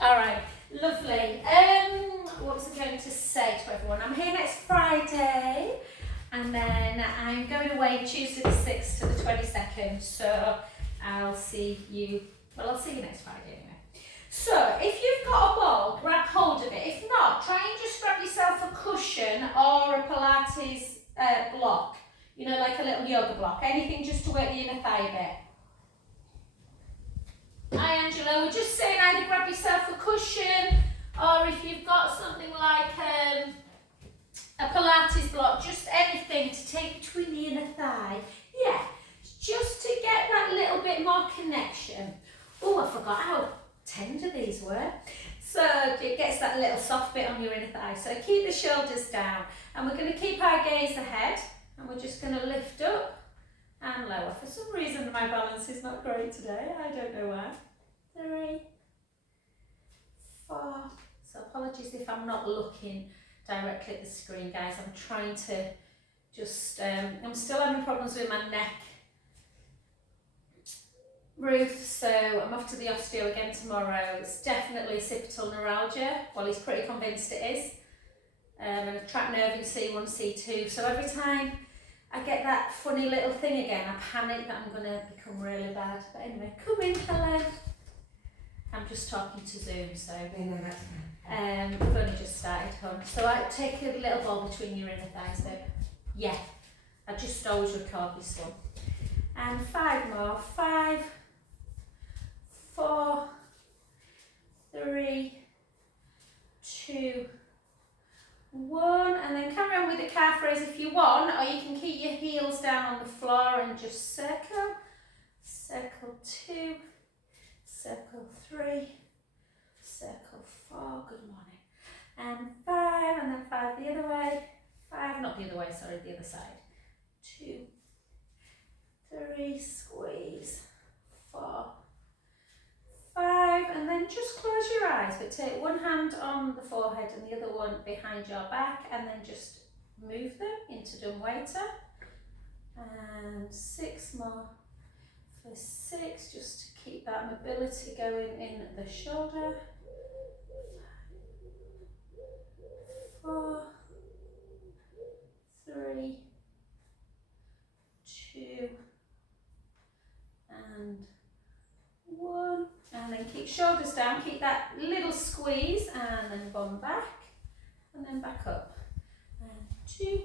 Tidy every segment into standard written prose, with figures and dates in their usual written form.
All right, lovely. What was I going to say to everyone? I'm here next Friday, and then I'm going away Tuesday the 6th to the 22nd. So I'll see you. Well, I'll see you next Friday anyway. So if you've got a ball, grab hold of it. If not, try and just grab yourself a cushion or a Pilates block. You know, like a little yoga block. Anything just to work the inner thigh bit. Hi Angela, we're just saying either grab yourself a cushion or if you've got something like a Pilates block, just anything to take between the inner thigh. Yeah, just to get that little bit more connection. Oh, I forgot how tender these were. So it gets that little soft bit on your inner thigh. So keep the shoulders down and we're going to keep our gaze ahead and we're just going to lift up and lower. For some reason my balance is not great today, I don't know why. 3, 4, so apologies if I'm not looking directly at the screen guys, I'm trying to just, I'm still having problems with my neck, Ruth, so I'm off to the osteo again tomorrow. It's definitely occipital neuralgia, well he's pretty convinced it is, and a trapped nerve in C1, C2, so every time I get that funny little thing again, I panic that I'm going to become really bad. But anyway, come in, hello. I'm just talking to Zoom, so we've only just started, hon. So I take a little ball between your inner thighs, babe. Yeah, I just always record this one. And 5 more. 5, 4, 3, 2, 1, and then carry on with the calf raise if you want, or you can keep your heels down on the floor and just circle. Circle 2, circle 3, circle 4, good morning, and 5, and then 5 the other way, 5, not the other way, sorry, the other side, 2, 3, squeeze, 4, 5, and then just close your eyes, but take one hand on the forehead and the other one behind your back, and then just move them into dumb waiter, and 6 more, for 6, just to keep that mobility going in the shoulder, 4, 3, 2, and 1, and then keep shoulders down, keep that little squeeze, and then bum back, and then back up, and 2,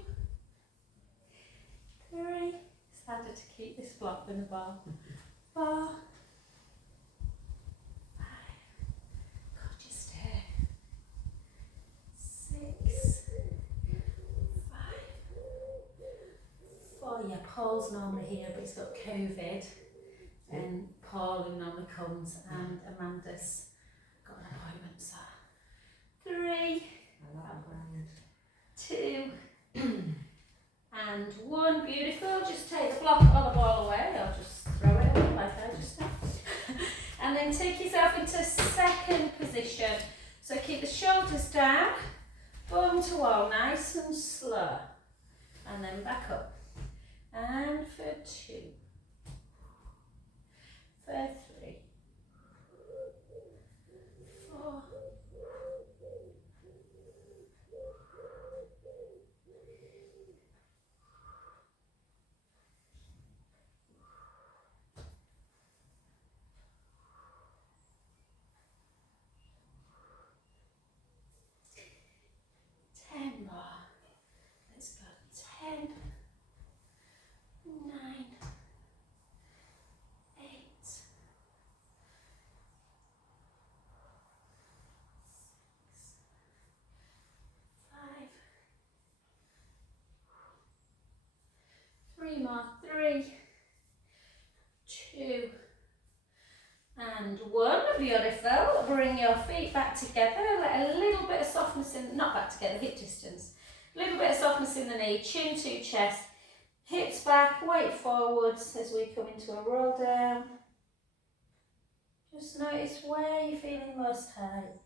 3, it's harder to keep this block than a bar, 4, 5, God, just stay, 6, 5, 4, yeah, Paul's normally here, but he's got COVID, and Paul who normally comes, and Amanda's got an appointment, so 3, 2, and 1, beautiful. Just take the block or the ball away, or just throw it away like I just did. And then take yourself into second position. So keep the shoulders down, bum to wall, nice and slow. And then back up. And for 2. For 3. 4. 10 more. Let's go. 10, 9, 8, 6, 5, 3 more. 3, 2, and 1. Beautiful. Bring your feet back together. Let a little bit of softness in, not back together, hip distance. A little bit of softness in the knee, chin to chest, hips back, weight forwards as we come into a roll down. Just notice where you're feeling most tight.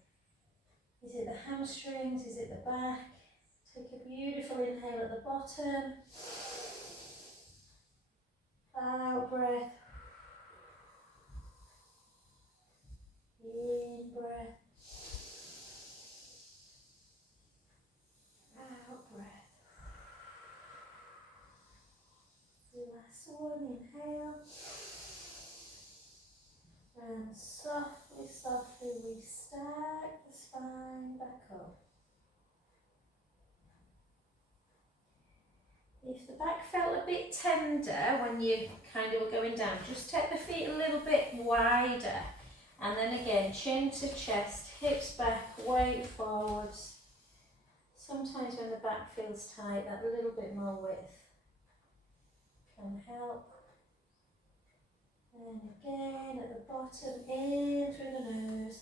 Is it the hamstrings? Is it the back? Take a beautiful inhale at the bottom. Out breath. In breath. If the back felt a bit tender when you kind of were going down, just take the feet a little bit wider. And then again, chin to chest, hips back, weight forwards. Sometimes when the back feels tight, that little bit more width can help. And again, at the bottom, in through the nose.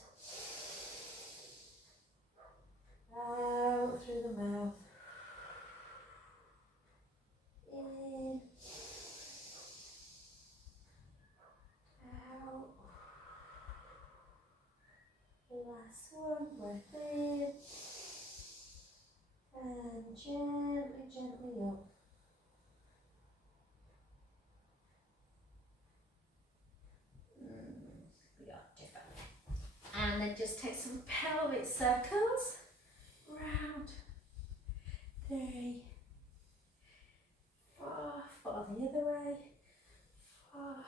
Out through the mouth. In. Out. Last one, breath in. And gently, gently up. Beautiful. And then just take some pelvic circles. Round. 3, 4, fall the other way. 4,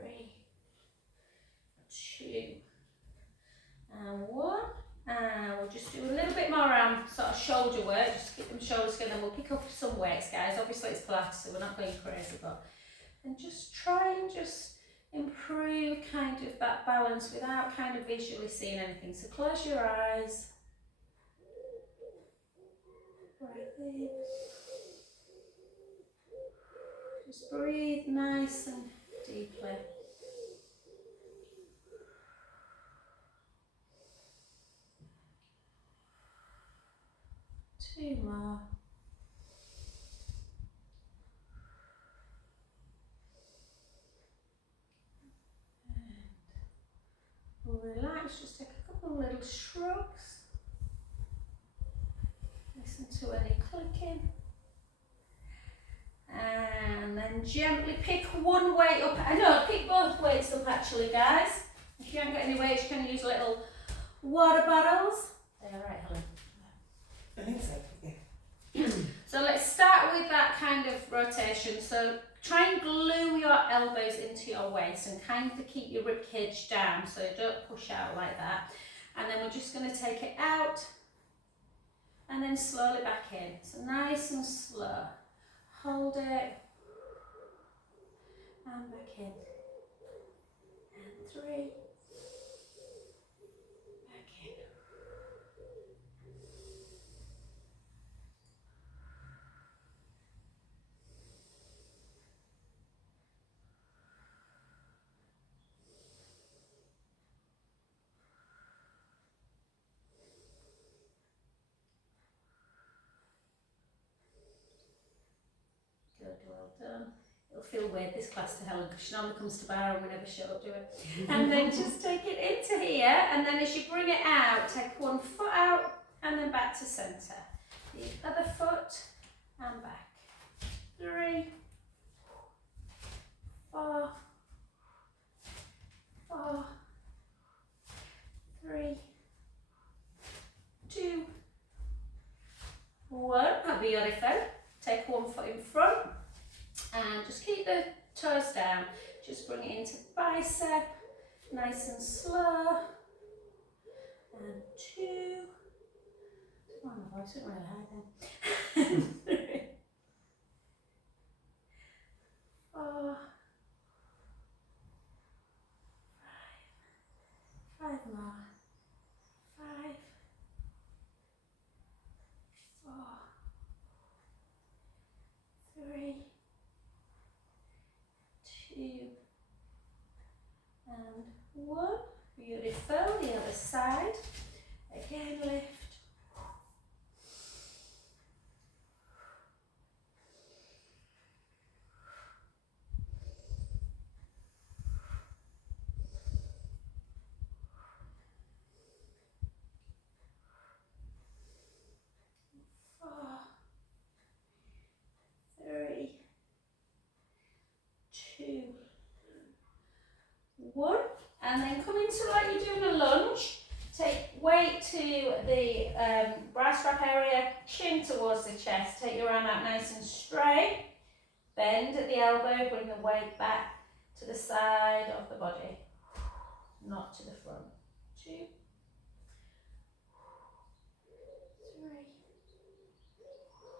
3, 2, and 1. And we'll just do a little bit more sort of shoulder work, just keep them shoulders together, and we'll pick up some weights, guys. Obviously it's Pilates, so we're not going crazy, but and just try and just improve kind of that balance without kind of visually seeing anything. So close your eyes. Breath in. Just breathe nice and deeply. Two more. And we'll relax, just take a couple of little shrugs. Listen to any clicking. And then gently pick one weight up. I know, pick both weights up actually, guys. If you haven't got any weights, you can use little water bottles. They're right, Helen. I think so, yeah. So let's start with that kind of rotation. So try and glue your elbows into your waist and kind of keep your rib cage down, so don't push out like that. And then we're just going to take it out and then slowly back in. So nice and slow. Hold it and back in. And 3. Back in. Good, well done. It'll feel weird, this class, to Helen, because she normally comes to bar and we never show up, do it. And then just take it into here, and then as you bring it out, take one foot out and then back to centre. The other foot and back. 3, 4, 4, 3, 2, 1. That'll be beautiful. Take one foot in front and just keep the toes down. Just bring it into bicep, nice and slow. And 2. Oh, my voice isn't really high then. 3, 4, 5 more. 5, 4, 3, 2, and 1. Beautiful. The other side. Again, lift. 4, 3, 2, 1. And then come into like you're doing a lunge. Take weight to the bra strap area, chin towards the chest. Take your arm out nice and straight. Bend at the elbow, bring the weight back to the side of the body, not to the front. 2, 3, 4,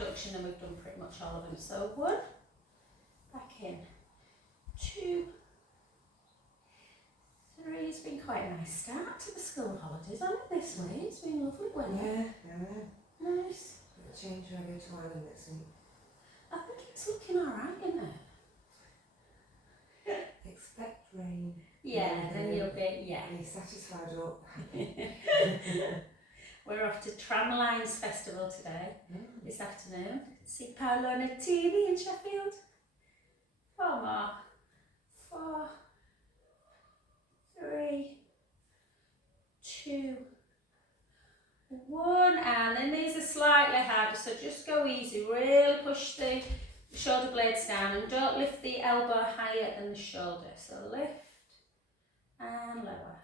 abduction and we've done pretty much all of them. So 1, back in, 2, 3. It's been quite a nice start to the school holidays, hasn't it, this week? It's been lovely weather. Yeah. Nice. It'll change when I go to Ireland next week. I think it's looking alright, isn't it? Expect rain. Yeah, then you'll be, yeah. Be satisfied up. We're off to Tramlines Festival today, Mm. this afternoon. See Paolo on a TV in Sheffield. 4 more. 4, 3, 2, 1. And then these are slightly harder, so just go easy. Really push the shoulder blades down and don't lift the elbow higher than the shoulder. So lift and lower.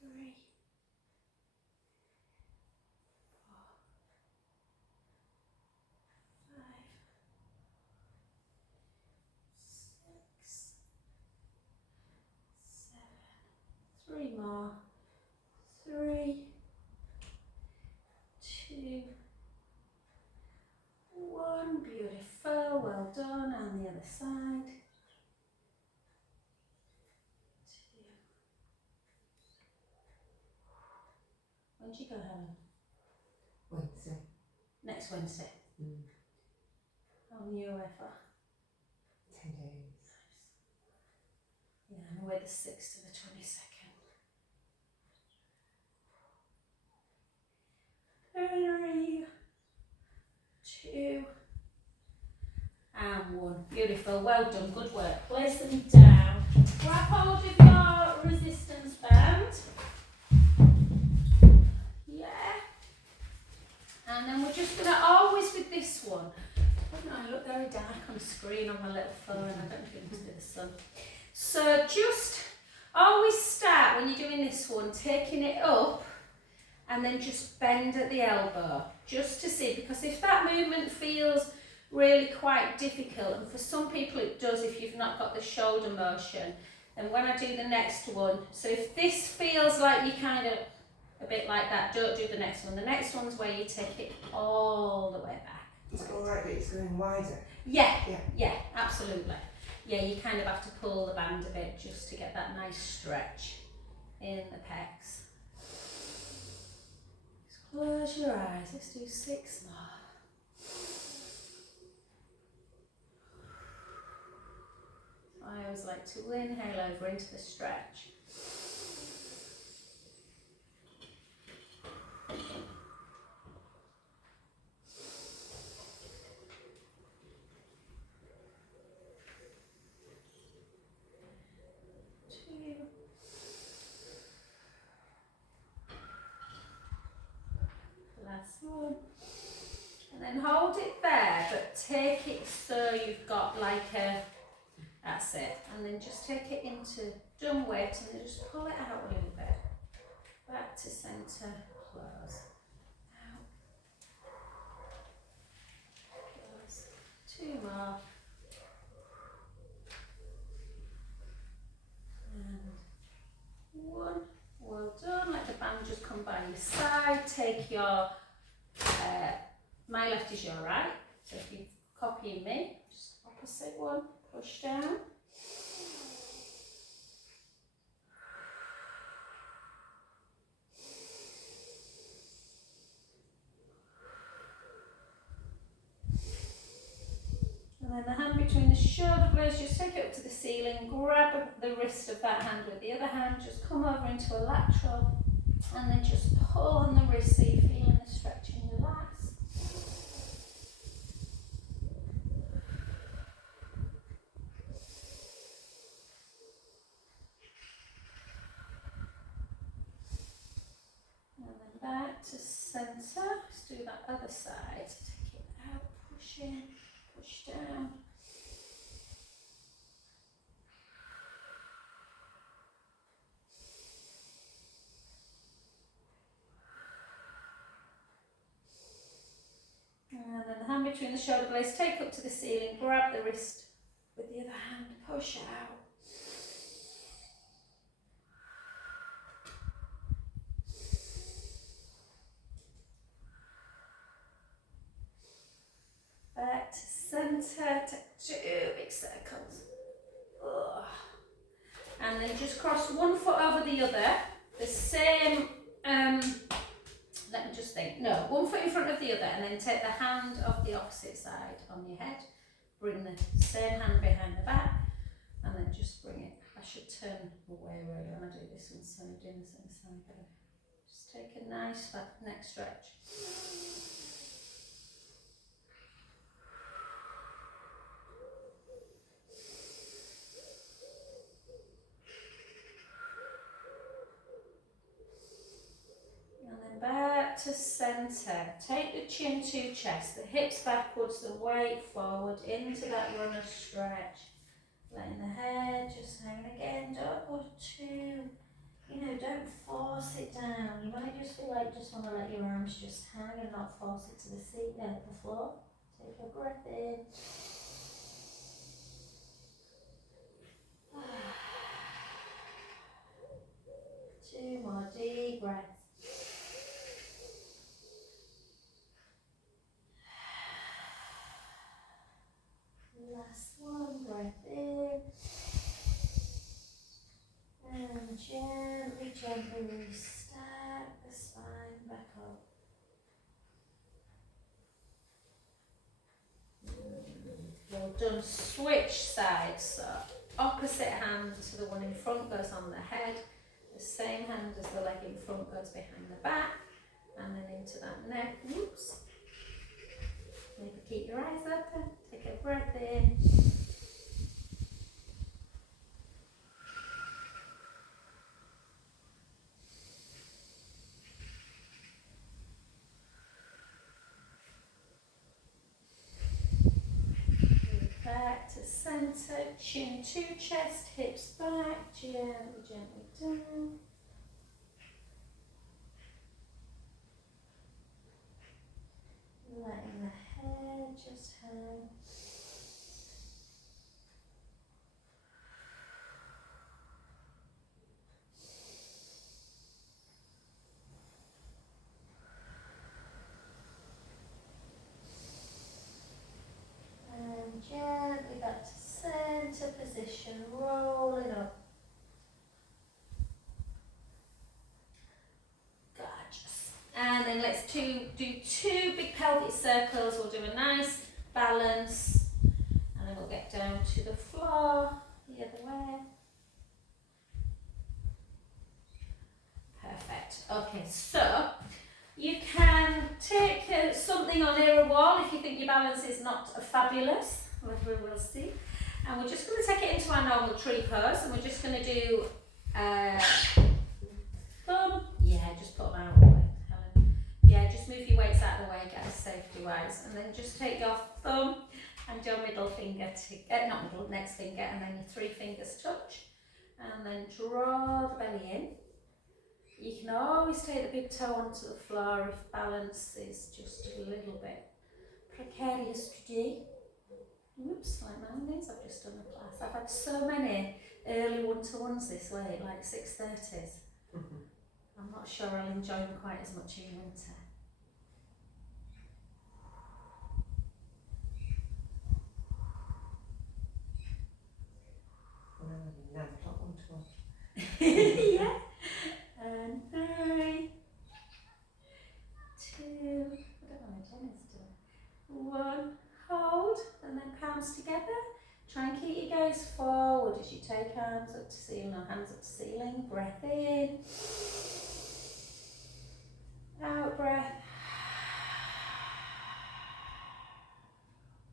3, 4, 5, 6, 7. 3 more. 3, 2, 1. Beautiful. Well done. And the other side. 2. When do you go, Helen? Wednesday. Next Wednesday. How long are you away for? 10 days. Yeah, I'm away the 6th to the 22nd. 3, 2, and 1. Beautiful, well done, good work. Place them down. Grab hold of your resistance band. Yeah. And then we're just going to, always with this one, I don't know, I look very dark on screen on my little phone, I don't think it must be the sun. So just always start when you're doing this one, taking it up and then just bend at the elbow, just to see, because if that movement feels really quite difficult, and for some people it does if you've not got the shoulder motion, then when I do the next one, so if this feels like you kind of a bit like that, don't do the next one. The next one's where you take it all the way back. Is it alright that it's going wider? Yeah, absolutely. Yeah, you kind of have to pull the band a bit just to get that nice stretch in the pecs. Just close your eyes. Let's do 6 more. I always like to inhale over into the stretch. Last one. And then hold it there, but take it so you've got like a, that's it. And then just take it into dumb weight and then just pull it out a little bit. Back to centre, close. Out. Close. 2 more. And 1. Well done. Let the band just come by your side. Take your, my left is your right. So if you copy me, just opposite one, push down. And then the hand between the shoulder blades, just take it up to the ceiling, grab the wrist of that hand with the other hand, just come over into a lateral, and then just pull on the wrist so you're feeling the stretch in your lats. And then back to centre. Let's do that other side. Take it out, push in, push down. And then the hand between the shoulder blades, take up to the ceiling, grab the wrist with the other hand, push out. cross one foot over the other, the same, let me just think, no, one foot in front of the other, and then take the hand off the opposite side on your head, bring the same hand behind the back, and then just bring it. I should turn away really when I do this one, so I'm doing this on the side better. Just take a nice back neck stretch. And then back to centre. Take the chin to chest, the hips backwards, the weight forward into that runner stretch. Letting the head just hang again, don't go too, don't force it down. You might just feel like you just want to let your arms just hang and not force it to the seat, the floor. Take a breath in. Two more deep breaths. Last one, breath in. And gently stack the spine back up. Well done. Switch sides. So opposite hand to the one in front goes on the head. The same hand as the leg in front goes behind the back. And then into that neck. Whoops. Maybe keep your eyes open. Take a breath in. Back to centre, chin to chest, hips back, gently down. Letting the head just hang. And gently back to centre position, rolling up. Gorgeous. And then let's do two big pelvic circles. We'll do a nice balance. And then we'll get down to the floor the other way. Perfect. Okay, so you can take something on near a wall if you think your balance is not fabulous, which we will see. And we're just going to take it into our normal tree pose, and we're just going to do thumb. Yeah, just put them out of the way, Helen. Yeah, just move your weights out of the way, guys, safety wise. And then just take your thumb and your middle finger, next finger, and then your three fingers touch. And then draw the belly in. You can always take the big toe onto the floor if balance is just a little bit precarious today. Whoops, like mountains, I've just done a class. I've had so many early one-to-ones this way, like 6:30s. I'm not sure I'll enjoy them quite as much in winter. No, 9 o'clock one-to-one. Yeah. And 3, 2, I don't know my tennis today. 1, hold, and then palms together. Try and keep your gaze forward as you take arms up to ceiling or hands up to ceiling. Breath in. Out breath.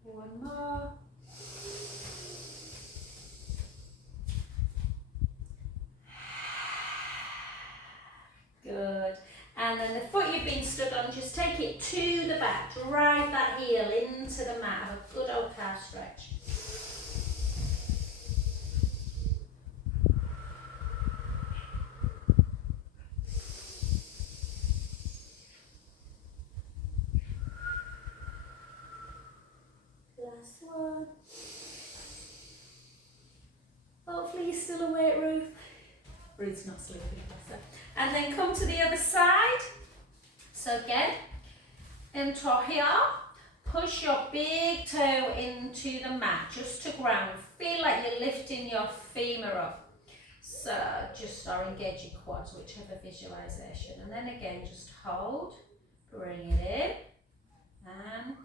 1 more. Good. And then the foot you've been stood on, just take it to the back. Drive that heel into the mat. Have a good old calf stretch. Last one. Hopefully you're still awake, Ruth. Ruth's not sleeping, bless her. And then come to the other side. So again, into here, push your big toe into the mat, just to ground. Feel like you're lifting your femur up. So just or engage your quads, whichever visualization. And then again, just hold, bring it in, and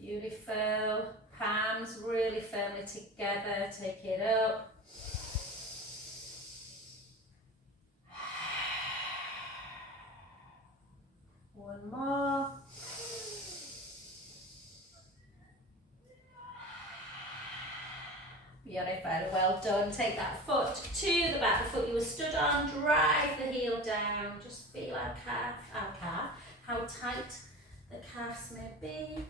beautiful. Palms really firmly together, take it up. One more. Beautiful, well done. Take that foot to the back, the foot you were stood on, drive the heel down. Just feel our calf, how tight the calves may be.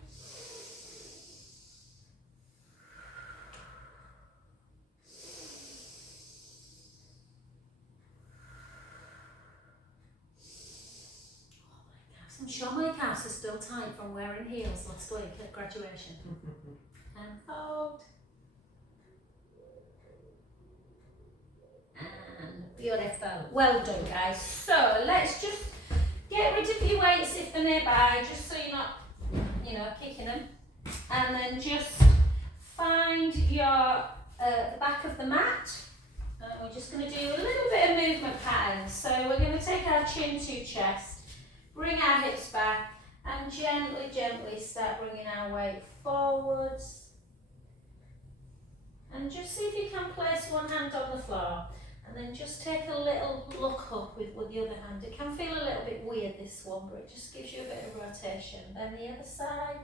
I'm sure my calves are still tight from wearing heels last week at graduation. And hold. And beautiful. Well done, guys. So let's just get rid of your weights if they're nearby, just so you're not, kicking them. And then just find your the back of the mat. And we're just going to do a little bit of movement patterns. So we're going to take our chin to chest, bring our hips back, and gently, gently start bringing our weight forwards. And just see if you can place one hand on the floor. And then just take a little look up with the other hand. It can feel a little bit weird, this one, but it just gives you a bit of rotation. Then the other side.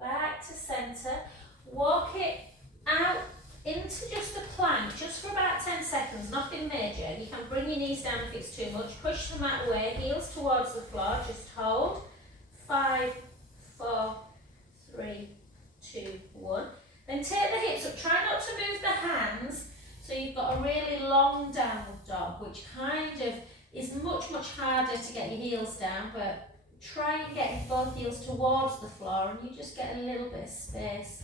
Back to centre. Walk it out into just a plank, just for about 10 seconds, nothing major. You can bring your knees down if it's too much. Push the mat away, heels towards the floor, just hold. 5, 4, 3, 2, 1. Then take the hips up, try not to move the hands, so you've got a really long downward dog, which kind of is much, much harder to get your heels down, but try and get both heels towards the floor and you just get a little bit of space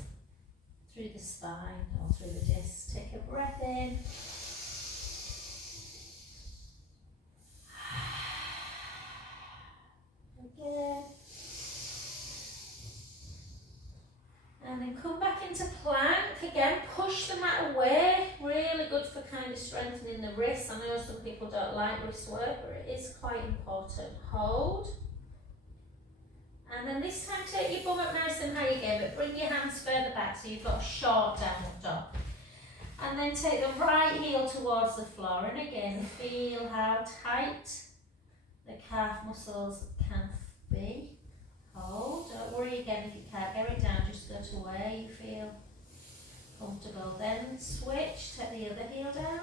through the spine or through the disc. Take a breath in. Again. And then come back into plank. Again, push the mat away. Really good for kind of strengthening the wrists. I know some people don't like wrist work, but it is quite important. Hold. And then this time take your bum up nice and high again, but bring your hands further back so you've got a short downward dog. And then take the right heel towards the floor, and again, feel how tight the calf muscles can be. Hold. Don't worry again if you can't get it down, just go to where you feel comfortable. Then switch, take the other heel down.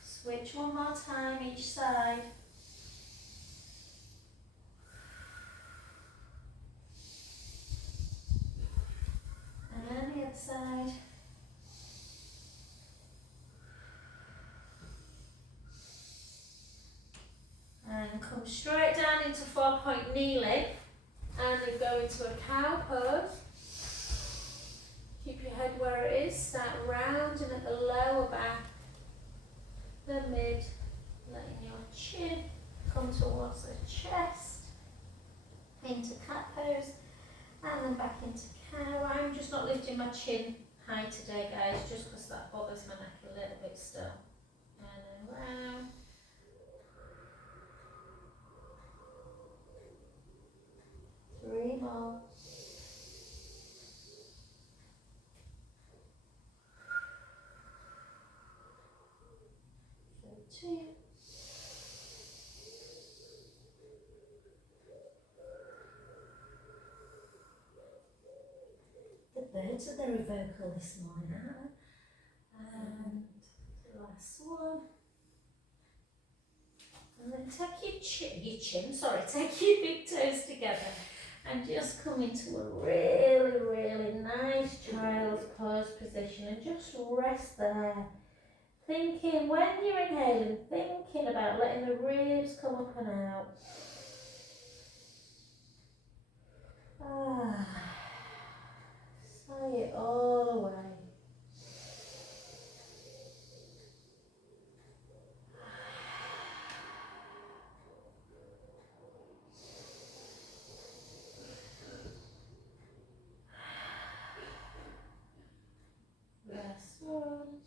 Switch one more time each side. And then the other side. And come straight down into 4-point kneeling. And then go into a cow pose. Keep your head where it is. Start rounding at the lower back. The mid, letting your chin come towards the chest, into cat pose, and then back into cow. I'm just not lifting my chin high today, guys, just because that bothers my neck a little bit still. And then round. Three more. Two. The birds are very vocal this morning, aren't they? And the last one. And then take your chin, take your big toes together And just come into a really, really nice child's pose position and just rest there. Thinking, when you're inhaling, thinking about letting the ribs come up and out. Ah, sigh it all away. Last one.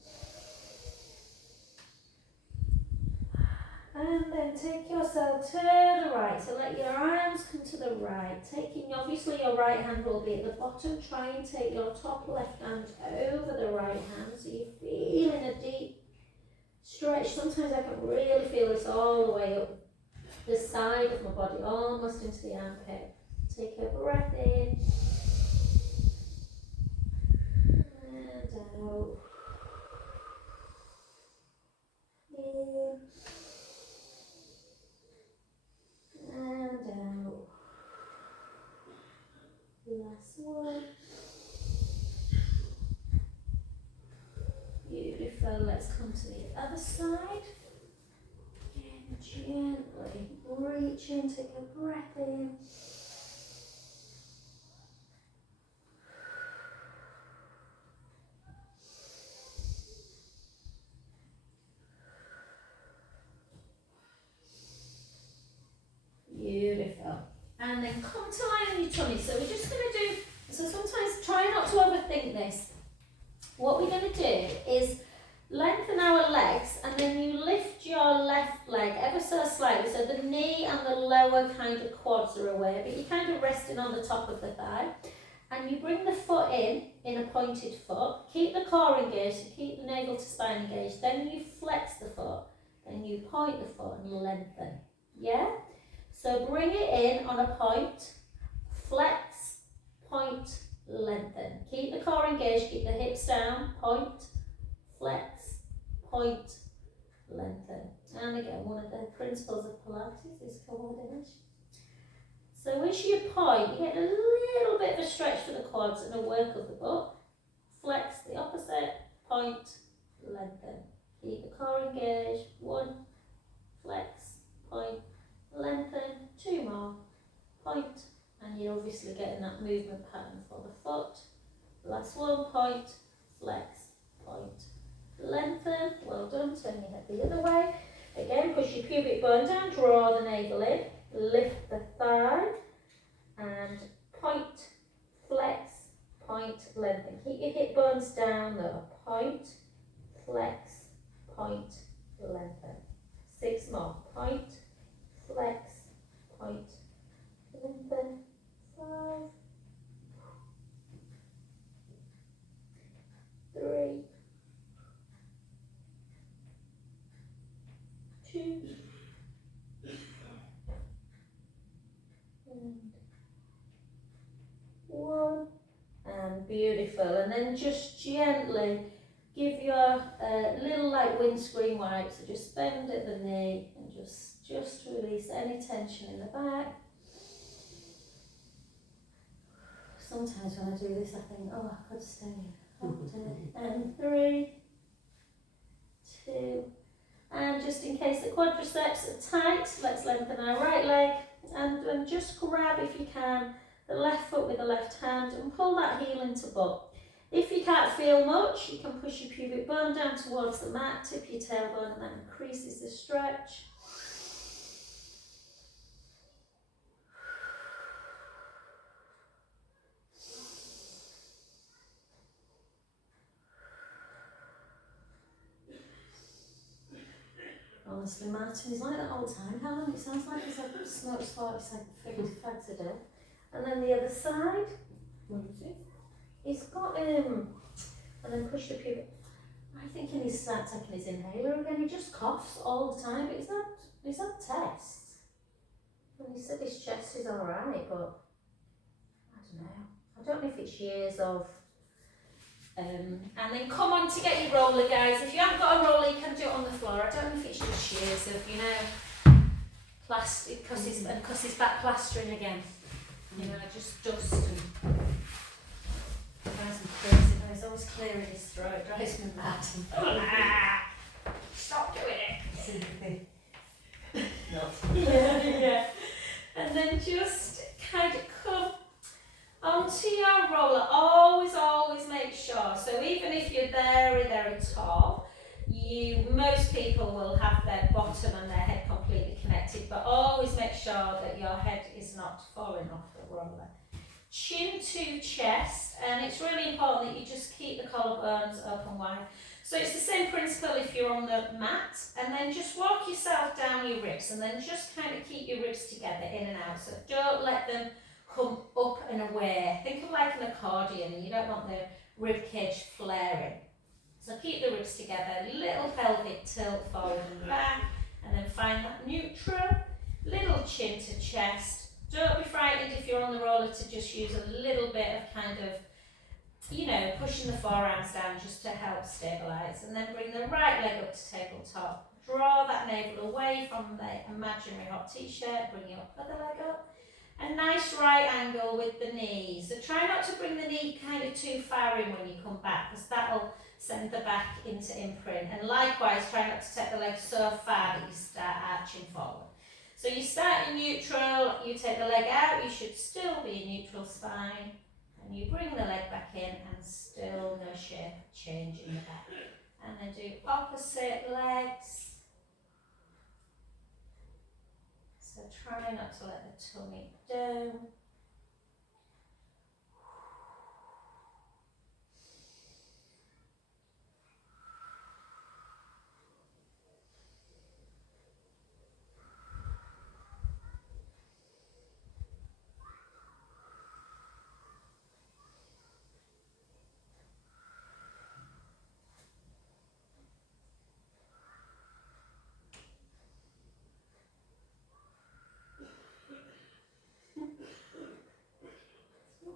And then take yourself to the right. So let your arms come to the right. Taking, obviously your right hand will be at the bottom. Try and take your top left hand over the right hand. So you're feeling a deep stretch. Sometimes I can really feel this all the way up the side of my body, almost into the armpit. Take a breath in. And out. In. And out. Last one. Beautiful. Let's come to the other side. Again, gently reach in, take a breath in. Beautiful. And then come to lie on your tummy. So we're just going to do, so sometimes try not to overthink this. What we're going to do is lengthen our legs and then you lift your left leg ever so slightly. So the knee and the lower kind of quads are away, but you're kind of resting on the top of the thigh. And you bring the foot in a pointed foot. Keep the core engaged, so keep the navel to spine engaged. Then you flex the foot. Then you point the foot and lengthen. Yeah? So bring it in on a point, flex, point, lengthen. Keep the core engaged, keep the hips down, point, flex, point, lengthen. And again, one of the principles of Pilates is coordination. So as you point, you get a little bit of a stretch for the quads and a work of the butt. Flex the opposite, point, lengthen. Keep the core engaged, one, flex, point, lengthen, two more, point, and you're obviously getting that movement pattern for the foot. Last one, point, flex, point, lengthen. Well done. Turn your head the other way. Again, push your pubic bone down, draw the navel in, lift the thigh, and point, flex, point, lengthen. Keep your hip bones down though. Point, flex, point, lengthen. 6 more. Point, flex, point, lengthen. 5, 3, 2, and 1. And beautiful. And then just gently give your little like windscreen wipe. So just bend at the knee and just release any tension in the back. Sometimes when I do this, I think, oh, I could stay and 3, 2, and just in case the quadriceps are tight, let's lengthen our right leg and just grab, if you can, the left foot with the left hand and pull that heel into butt. If you can't feel much, you can push your pubic bone down towards the mat, tip your tailbone, and that increases the stretch. Honestly, Martin is like that all the time. Helen, it sounds like he's smokes 40 fags a day. And then the other side. What is it? He's got and then push the pubic. I'm thinking he's start taking his inhaler again. He just coughs all the time, but he's had tests. And he said his chest is alright, but I don't know. I don't know if it's years of and then come on to get your roller, guys. If you haven't got a roller, you can do it on the floor. I don't know if it's just years of, plastic, because he's back plastering again. You know, just dust and drives me crazy. He's always clearing his throat, drives me mad. Stop doing it. Sympathy. Not. Yeah. And then just kind of come onto your roller. Always make sure. So even if you're very tall, most people will have their bottom and their head completely connected, but always make sure that your head is not falling off the roller. Chin to chest, and it's really important that you just keep the collarbones open wide. So it's the same principle if you're on the mat, and then just walk yourself down your ribs, and then just kind of keep your ribs together in and out. So don't let them come up and away. Think of like an accordion, and you don't want the rib cage flaring. So keep the ribs together, little pelvic tilt forward and back, and then find that neutral, little chin to chest. Don't be frightened if you're on the roller to just use a little bit of kind of, you know, pushing the forearms down just to help stabilise. And then bring the right leg up to tabletop. Draw that navel away from the imaginary hot t-shirt, bring your other leg up. A nice right angle with the knees. So try not to bring the knee kind of too far in when you come back, because that'll send the back into imprint. And likewise, try not to take the leg so far that you start arching forward. So you start in neutral, you take the leg out, you should still be in neutral spine, and you bring the leg back in and still no shape change in the back. And then do opposite legs. So try not to let the tummy down.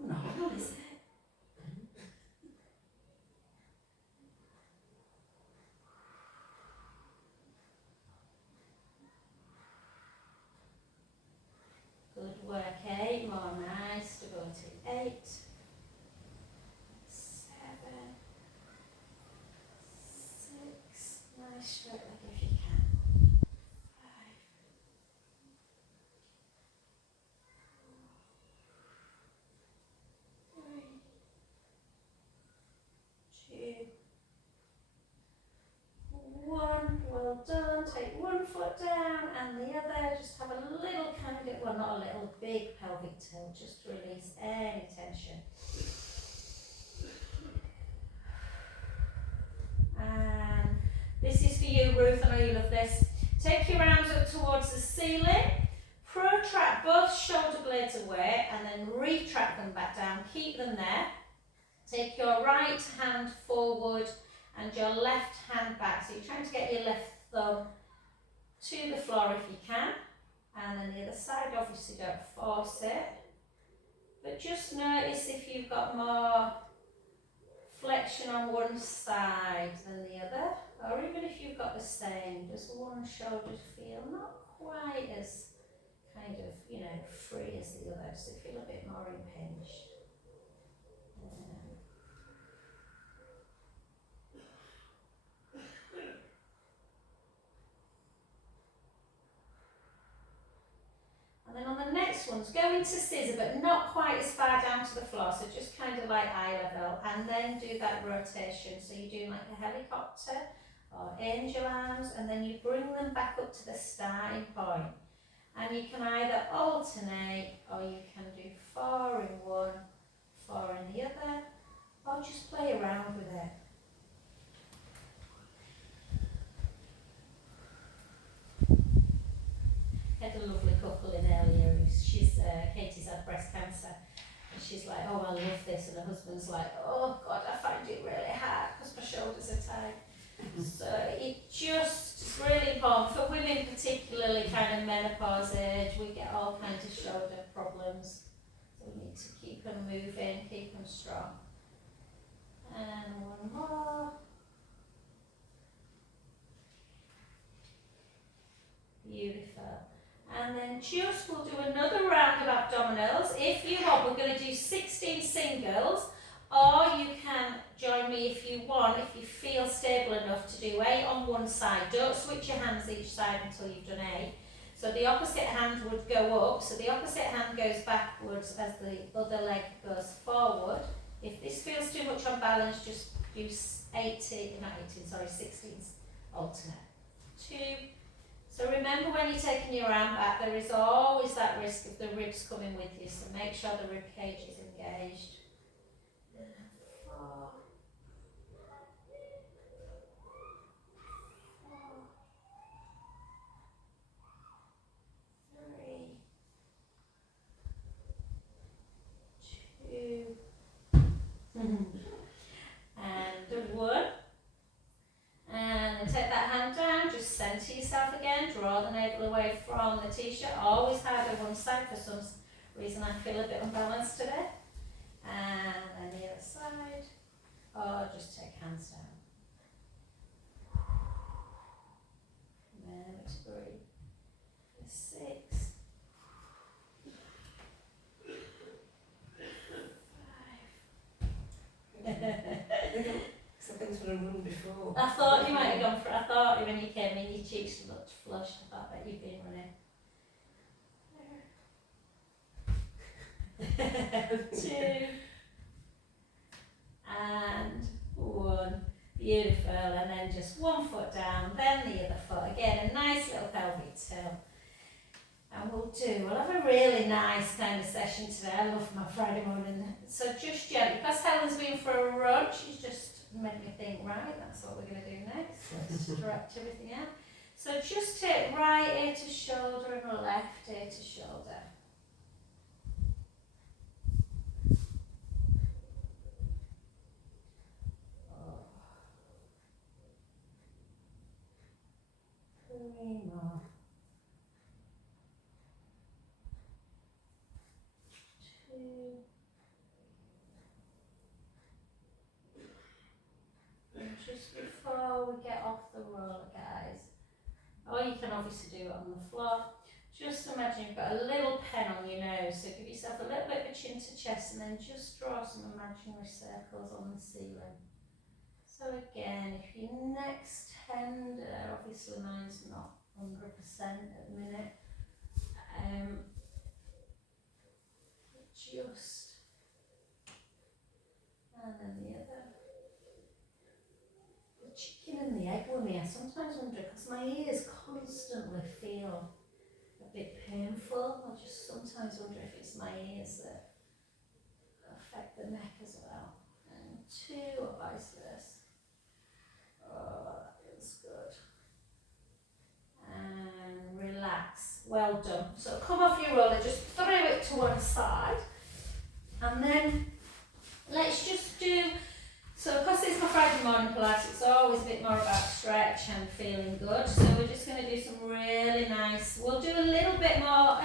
Normal, is it? Good work, 8 more, nice, stability, 8, 7, 6, nice straight leg if you can, 5, 3, 2, 1, well done. Take one foot down and the other, just have a little kind of, well not a little, big pelvic tilt, just release any tension. And this is for you, Ruth, I know you love this. Take your arms up towards the ceiling, protract both shoulder blades away and then retract them back down, keep them there. Take your right hand forward and your left hand back. So you're trying to get your left thumb to the floor if you can. And then the other side, obviously don't force it. But just notice if you've got more flexion on one side than the other. Or even if you've got the same, does one shoulder feel not quite as kind of, you know, free as the other. So feel a bit more impinged. And then on the next ones, go into scissor, but not quite as far down to the floor, so just kind of like eye level, and then do that rotation. So you're doing like a helicopter or angel arms, and then you bring them back up to the starting point. And you can either alternate, or you can do 4 in one, 4 in the other, or just play around with it. I had a lovely couple in earlier. Katie's had breast cancer, and she's like, "Oh, I love this," and her husband's like, "Oh God, I find it really hard because my shoulders are tight." So it just is really important for women, particularly kind of menopause age. We get all kinds of shoulder problems, so we need to keep them moving, keep them strong. And one more. Beautiful. And then just we'll do another round of abdominals. If you want, we're going to do 16 singles, or you can join me if you want, if you feel stable enough to do 8 on one side. Don't switch your hands each side until you've done 8. So the opposite hand would go up, so the opposite hand goes backwards as the other leg goes forward. If this feels too much on balance, just do 16 alternate. 2. So remember, when you're taking your arm back, there is always that risk of the ribs coming with you, so make sure the rib cage is engaged. 4. 3. 2. And 1. And then take that hand down, just centre yourself again, draw the navel away from the t-shirt, always hard on one side. For some reason I feel a bit unbalanced today. And then the other side, or just take hands down. Remember to breathe. 6. 5. Something's going to run before. I thought you might have gone for it. I thought when you came in, your cheeks looked flushed. I thought that you'd been running. 2. And 1. Beautiful. And then just one foot down, then the other foot. Again, a nice little pelvic tilt. And we'll have a really nice kind of session today. I love my Friday morning. So just gently, because Helen's been for a run, she's just made me think, right, that's what we're going to do next. Let's direct everything out. So just take right ear to shoulder and left ear to shoulder. Oh. 3 more. 2. And just before we get off the roller, guys, or you can obviously do it on the floor, just imagine you've got a little pen on your nose, so give yourself a little bit of a chin to chest and then just draw some imaginary circles on the ceiling. So again, if your neck's tender, obviously mine's not 100% at the minute, just, and then the other. The chicken and the egg with me, I sometimes wonder, because my ears constantly feel a bit painful. I just sometimes wonder if it's my ears that affect the neck as well. And 2, or vice versa. Oh, that feels good. And relax. Well done. So come off your roller, just throw it to one side. And then let's just do, so because it's my Friday morning Pilates, it's always a bit more about stretch and feeling good. So we're just going to do some really nice, we'll do a little bit more,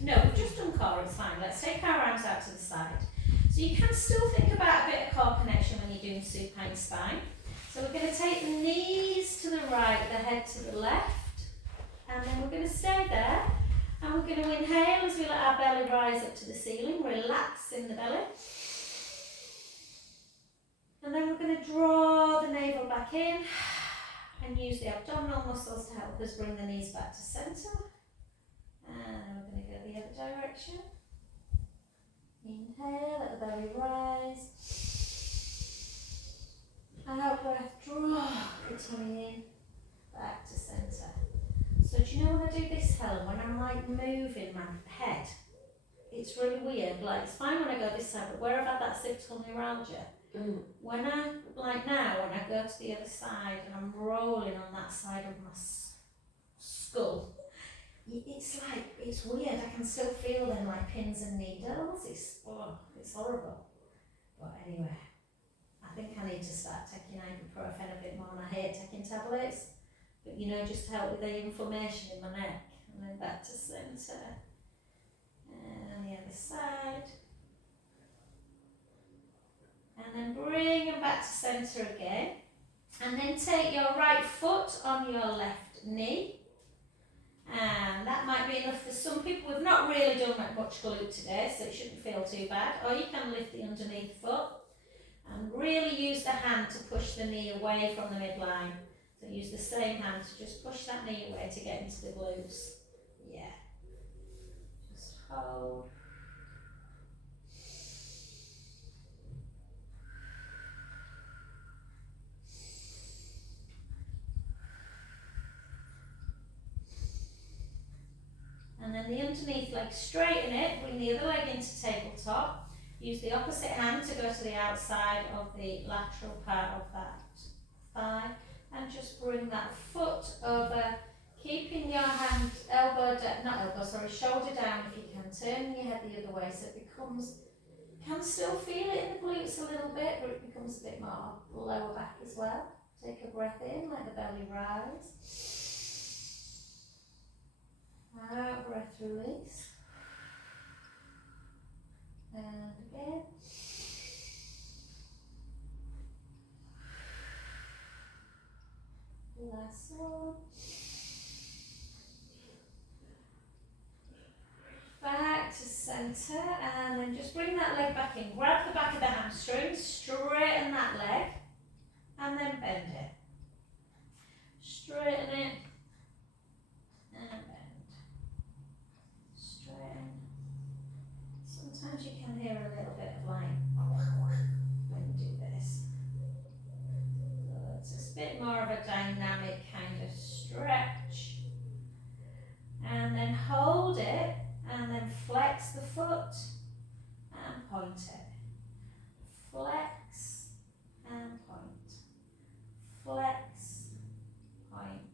no, we've just done core, it's fine. Let's take our arms out to the side. So you can still think about a bit of core connection when you're doing supine spine. So we're going to take the knees to the right, the head to the left, and then we're going to stay there. And we're going to inhale as we let our belly rise up to the ceiling, relax in the belly. And then we're going to draw the navel back in and use the abdominal muscles to help us bring the knees back to centre. And we're going to go the other direction. Inhale, let the belly rise. Out breath, draw the tummy in, back to centre. So do you know when I do this, Helen, when I'm like moving my head, it's really weird. Like it's fine when I go this side, but where I've had that septal neuralgia, when I, like now, when I go to the other side and I'm rolling on that side of my skull, it's like, it's weird. I can still feel them like pins and needles. It's horrible. But anyway, I think I need to start taking ibuprofen a bit more, and I hate taking tablets. But you know, just to help with the inflammation in my neck. And then back to centre. And the other side. And then bring them back to centre again. And then take your right foot on your left knee. And that might be enough for some people. We've not really done that much glute today, so it shouldn't feel too bad. Or you can lift the underneath foot and really use the hand to push the knee away from the midline. So use the same hand to just push that knee away to get into the glutes. Yeah. Just hold. And then the underneath leg, straighten it, bring the other leg into tabletop. Use the opposite hand to go to the outside of the lateral part of that thigh. And just bring that foot over, keeping your hand, shoulder down if you can, turning your head the other way so it becomes, can still feel it in the glutes a little bit, but it becomes a bit more lower back as well. Take a breath in, let the belly rise. Out, breath release. And again. Last one. Back to centre, and then just bring that leg back in. Grab the back of the hamstring, straighten that leg, and then bend it. Straighten it, and bend. Straighten. Sometimes you can hear a little bit of like when you do this. So it's a bit more of a dynamic kind of stretch. And then hold it, and then flex the foot and point it. Flex and point. Flex, point.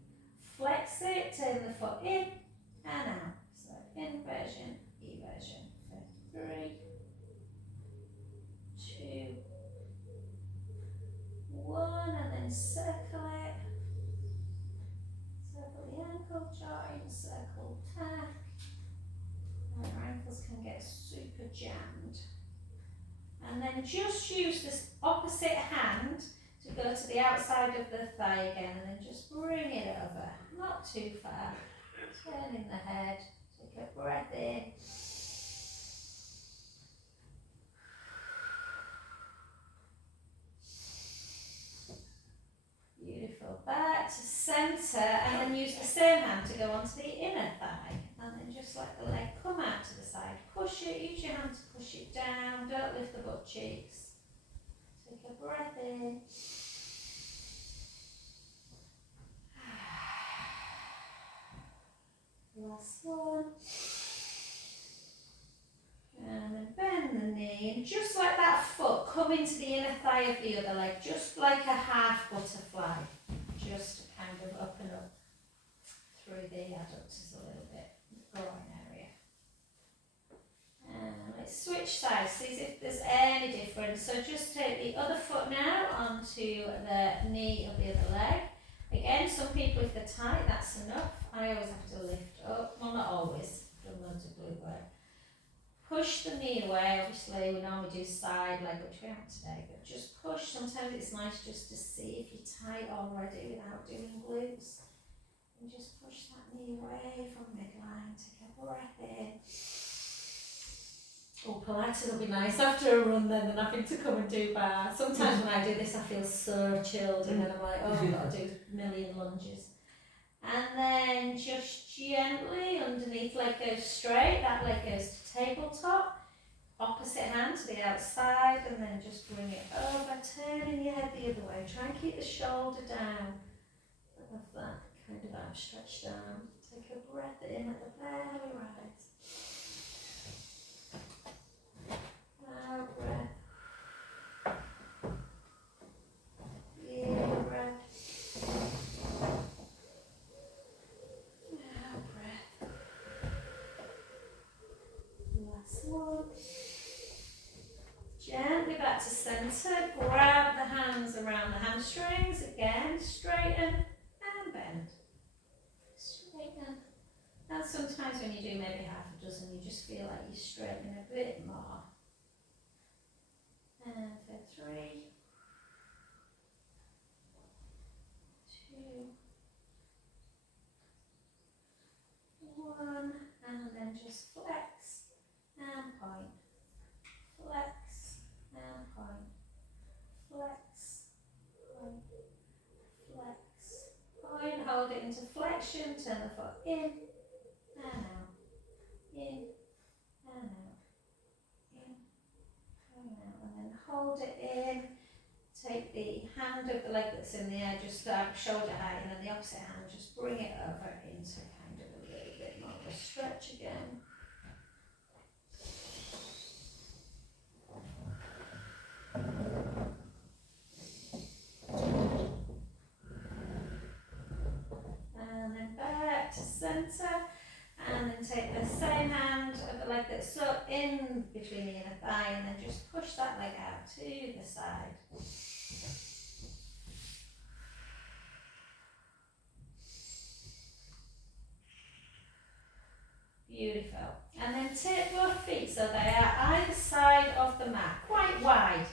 Flex it, turn the foot in and out. So inversion, eversion. For 3, 2, 1, and then circle it. Circle the ankle joint, circle tack. And your ankles can get super jammed. And then just use this opposite hand to go to the outside of the thigh again, and then just bring it over, not too far. Turning the head, take a breath in. Beautiful. Back to centre, and then use the same hand to go onto the inner thigh. And then just let the leg come out to the side. Push it, use your hand to push it down. Don't lift the butt cheeks. Take a breath in. Last one. And then bend the knee. And just like that foot, come into the inner thigh of the other leg. Just like a half butterfly. Just kind of up and up through the adductors a little bit. Groin area. And let's switch sides, see if there's any difference. So just take the other foot now onto the knee of the other leg. Again, some people, if they're tight, that's enough. I always have to lift up. Well, not always. I've done loads of glute work. Push the knee away. Obviously, we normally do side leg, which we haven't today, but just push. Sometimes it's nice just to see if you're tight already without doing glutes. And just push that knee away from midline. Take a breath in. Oh, Pilates will be nice after a run then than having to come and do bar. Sometimes when I do this I feel so chilled, and then I'm like, oh, I've got to do a million lunges. And then just gently underneath, leg goes straight, that leg goes to tabletop. Opposite hand to the outside, and then just bring it over, turning your head the other way. Try and keep the shoulder down of that kind of arm stretched down. Take a breath in, let the belly rise. Out breath. In breath. Out breath. Last one. Gently back to centre. Grab the hands around the hamstrings. Again, straighten and bend. Straighten. And sometimes when you do maybe half a dozen, you just feel like you're straightening a bit more. And for 3, 2, 1, and then just flex and point, flex and point, flex, point, flex, point. Hold it into flexion, turn the foot in and out, in and out, in and out, and then hold it in. Take the hand of the leg that's in the air, just shoulder height, and then the opposite hand, just bring it over into kind of a little bit more of a stretch again. And then back to centre, and then take the same hand of the leg that's so in between the inner thigh, and then just push that leg out to the side. Beautiful. And then tip your feet so they are either side of the mat, quite wide.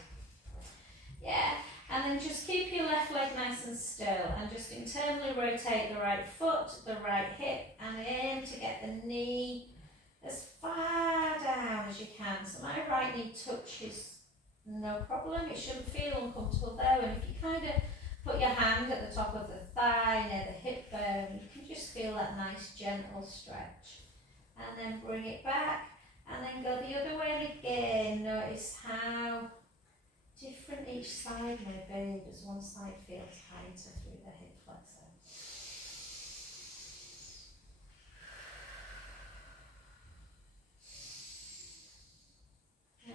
Yeah. And then just keep your left leg nice and still, and just internally rotate the right foot, the right hip, and aim to get the knee as far down as you can. So my right knee touches, no problem. It shouldn't feel uncomfortable though. And if you kind of put your hand at the top of the thigh, near the hip bone, you can just feel that nice gentle stretch. And then bring it back, and then go the other way again. Notice how different each side may be. Does one side feel tighter through the hip flexor?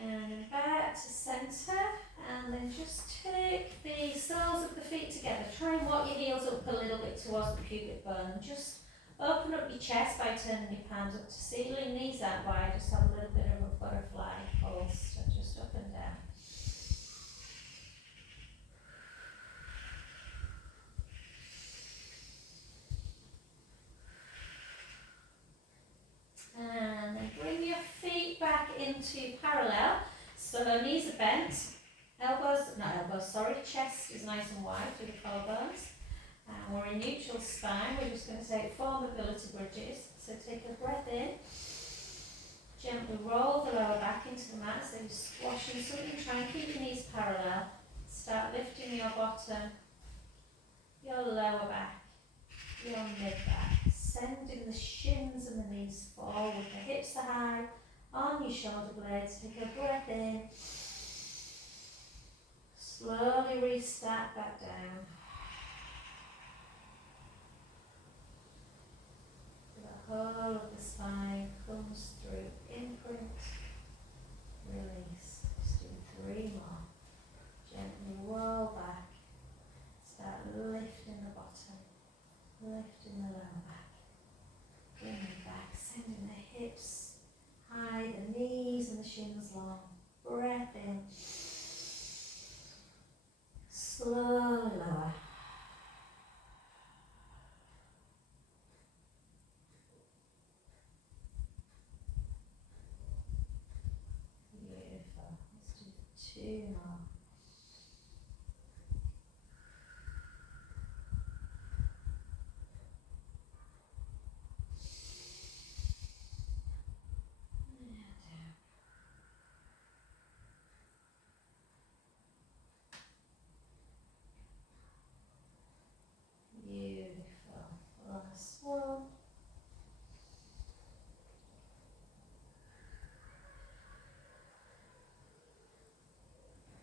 And then back to centre, and then just take the soles of the feet together. Try and walk your heels up a little bit towards the pubic bone. Just open up your chest by turning your palms up to ceiling, knees out wide, just have a little bit of a butterfly pulse, so just up and down. And then bring your feet back into parallel, so knees are bent, chest is nice and wide through the collarbones. And we're in neutral spine. We're just going to take 4 mobility bridges. So take a breath in. Gently roll the lower back into the mat. So you're squashing something. Try and keep your knees parallel. Start lifting your bottom, your lower back, your mid back. Sending the shins and the knees forward. The hips are high on your shoulder blades. Take a breath in. Slowly restart back down. The whole of the spine comes through. Imprint, release. Just do 3 more. Gently roll back. Start lifting the bottom, lifting the lower back. Bring it back, sending the hips high, the knees and the shins long. Breath in. Slowly lower. Beautiful. Let's do 2 more. Beautiful. Last one.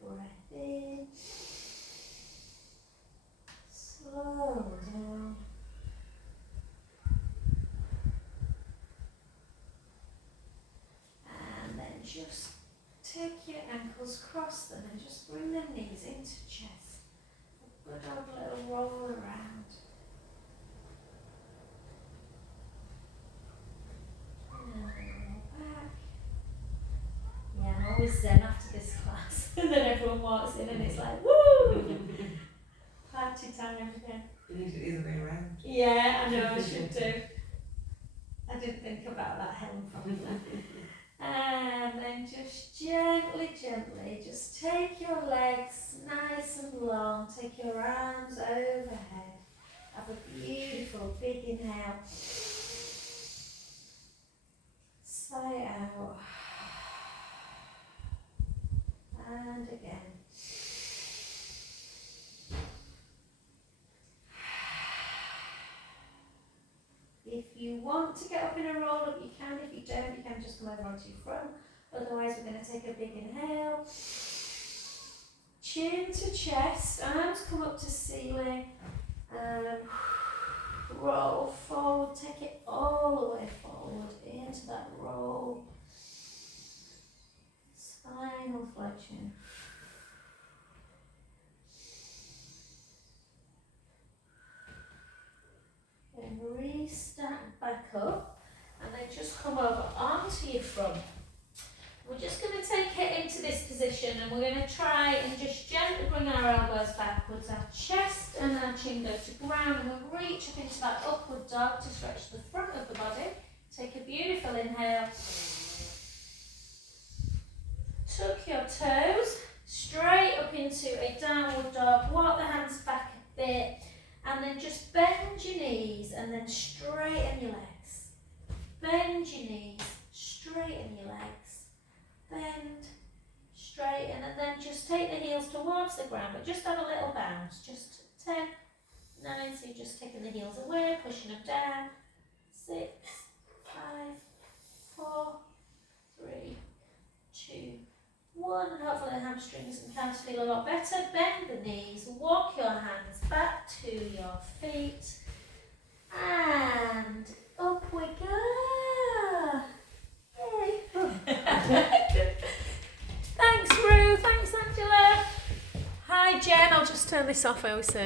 Breath in. Slow down. And then just take your ankles, cross them, and just bring them knees into chest. A good old little roll around. And roll back. Yeah, I'm always zen after this class. And then everyone walks in and it's like, woo! Party time again. You need it the other way around. Yeah, I know, I should do. I didn't think about that, Helen, properly. And then just gently, just take your legs nice and long, take your arms overhead. Have a beautiful big inhale. you want to get up in a roll up, you can. If you don't, you can just come over onto your front. Otherwise, we're going to take a big inhale. Chin to chest, arms come up to ceiling, and roll forward. Take it all the way forward into that roll. Spinal flexion. Then restack back up, and then just come over onto your front. We're just going to take it into this position, and we're going to try and just gently bring our elbows backwards. Our chest and our chin go to ground, and we'll reach up into that upward dog to stretch the front of the body. Take a beautiful inhale. Tuck your toes straight up into a downward dog. Walk the hands back a bit, and then just bend your knees and then straighten your legs. Bend your knees, straighten your legs. Bend, straighten, and then just take the heels towards the ground, but just have a little bounce. Just 10, 9, so you're just taking the heels away, pushing them down. 6, 5, 4, 3, 2, 1. And hopefully the hamstrings and calves feel a lot better. Bend the knees, walk your hands back to your feet, and up we go. Yay! Thanks, Rue. Thanks, Angela. Hi, Jen. I'll just turn this off, I always say.